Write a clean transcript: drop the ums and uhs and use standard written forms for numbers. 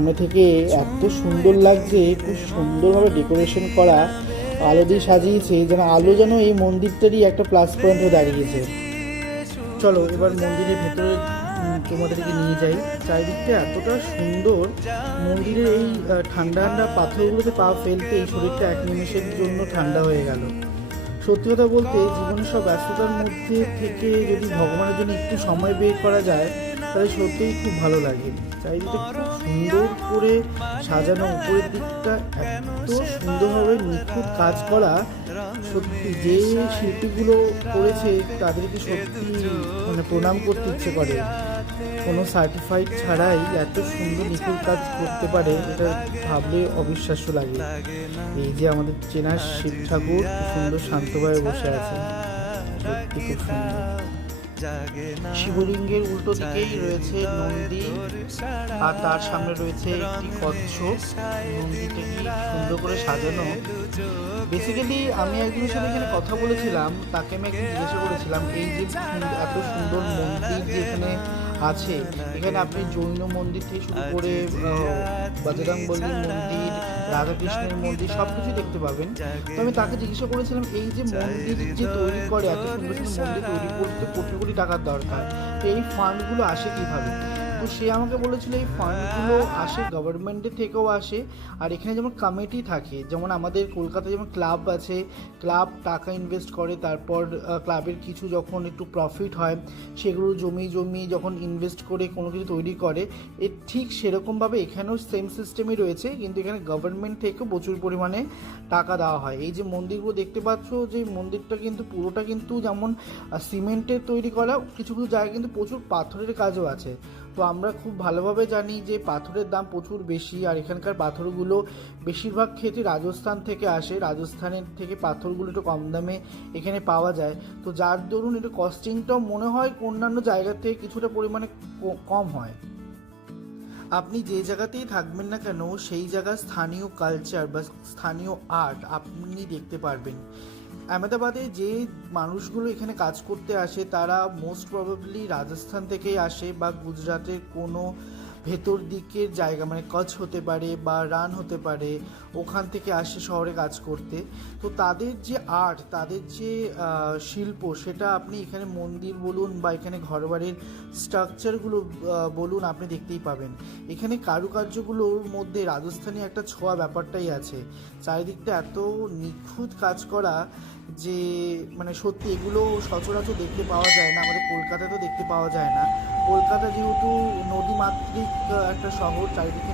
সামনে থেকে এত সুন্দর লাগছে, খুব সুন্দরভাবে ডেকোরেশন করা, আলো দিয়ে সাজিয়েছে, যেন আলো যেন এই মন্দিরটারই একটা প্লাস পয়েন্ট হয়ে দাঁড়িয়েছে। চলো এবার মন্দিরের ভেতরে তোমাদেরকে নিয়ে যাই। চারিদিকটা এতটা সুন্দর, মন্দিরের এই ঠান্ডা ঠান্ডা পাথরগুলোতে পা ফেলতে এই শরীরটা এক নিমেষের জন্য ঠান্ডা হয়ে গেল। সত্যি কথা বলতে জীবনের সব ব্যস্ততার মধ্যে থেকে যদি ভগবানের জন্য একটু সময় বের করা যায় তাহলে সত্যিই খুব ভালো লাগে। চারিদিকটা খুব সুন্দর করে সাজানো, উপরের দিকটা এত সুন্দরভাবে নিখুঁত কাজ করা, সত্যি যে শিল্পীগুলো করেছে তাদেরকে সত্যি মানে প্রণাম করতে ইচ্ছে করে। কোনো সার্টিফাইড ছাড়াই এত সুন্দর নিখুঁত কাজ করতে পারে, এটা ভাবলে অবিশ্বাস্য লাগে। এই যে আমাদের চেনা শিব ঠাকুর খুব সুন্দর শান্তভাবে বসে আছে, সত্যি খুব সুন্দর। শিবলিঙ্গের উল্টো দিকেই রয়েছে নন্দী, আর তার সামনে রয়েছে একটি কচ্ছপ। নন্দীটা কি সুন্দর করে সাজানো। বেসিক্যালি আমি একজনের সাথে এখানে কথা বলেছিলাম, তাকে আমি একদিন জিজ্ঞাসা করেছিলাম এই যে এত সুন্দর মন্দির যে এখানে আছে, এখানে আপনি জৈন মন্দির থেকে শুরু করে বজরংবলী মন্দির, রাধাকৃষ্ণের মন্দির সব কিছু দেখতে পাবেন। তো আমি তাকে জিজ্ঞাসা করেছিলাম এই যে মন্দির যে তৈরি করে, এত সুন্দর সুন্দর মন্দির তৈরি করতে কোটি কোটি টাকার দরকার, তো এই ফান্ডগুলো আসে কীভাবে? তো সে আমাকে বলেছিল এই ফান্ডগুলো আসে গভর্নমেন্টের থেকেও আসে, আর এখানে যেমন কমিটি থাকে, যেমন আমাদের কলকাতায় যেমন ক্লাব আছে, ক্লাব টাকা ইনভেস্ট করে, তারপর ক্লাবের কিছু যখন একটু প্রফিট হয় সেগুলো জমি যখন ইনভেস্ট করে কোনো কিছু তৈরি করে, ঠিক সেরকমভাবে এখানেও সেম সিস্টেমই রয়েছে, কিন্তু এখানে গভর্নমেন্ট থেকেও প্রচুর পরিমাণে টাকা দেওয়া হয়। এই যে মন্দিরগুলো দেখতে পাচ্ছ, যে মন্দিরটা কিন্তু পুরোটা কিন্তু যেমন সিমেন্টের তৈরি করা, কিছু কিছু জায়গায় কিন্তু প্রচুর পাথরের কাজও আছে। তো আমরা খুব ভালোভাবে জানি যে পাথরের দাম প্রচুর বেশি, আর এখানকার পাথরগুলো বেশিরভাগ ক্ষেত্রে রাজস্থান থেকে আসে, রাজস্থানের থেকে পাথরগুলো একটু কম দামে এখানে পাওয়া যায়। তো যার দরুন একটু কস্টিংটাও মনে হয় অন্যান্য জায়গার থেকে কিছুটা পরিমাণে কম হয়। আপনি যে জায়গাতেই থাকবেন না কেন সেই জায়গার স্থানীয় কালচার বা স্থানীয় আর্ট আপনি দেখতে পারবেন। আহমেদাবাদে যে মানুষগুলো এখানে কাজ করতে আসে তারা মোস্ট প্রবাবলি রাজস্থান থেকেই আসে, বা গুজরাটের কোনো ভেতর দিকের জায়গা মানে কচ্ছ হতে পারে বা রান হতে পারে, ওখান থেকে আসে শহরে কাজ করতে। তো তাদের যে আর্ট, তাদের যে শিল্প, সেটা আপনি এখানে মন্দির বলুন বা এখানে ঘরবাড়ির স্ট্রাকচারগুলো বলুন আপনি দেখতেই পাবেন। এখানে কারুকার্যগুলোর মধ্যে রাজস্থানী একটা ছোঁয়া ব্যাপারটাই আছে। চারিদিকটা এত নিখুঁত কাজ করা যে মানে সত্যি এগুলো সচরাচর দেখতে পাওয়া যায় না, আমাদের কলকাতাতেও দেখতে পাওয়া যায় না। কলকাতা যেহেতু নদীমাতৃক একটা শহর, চারিদিকে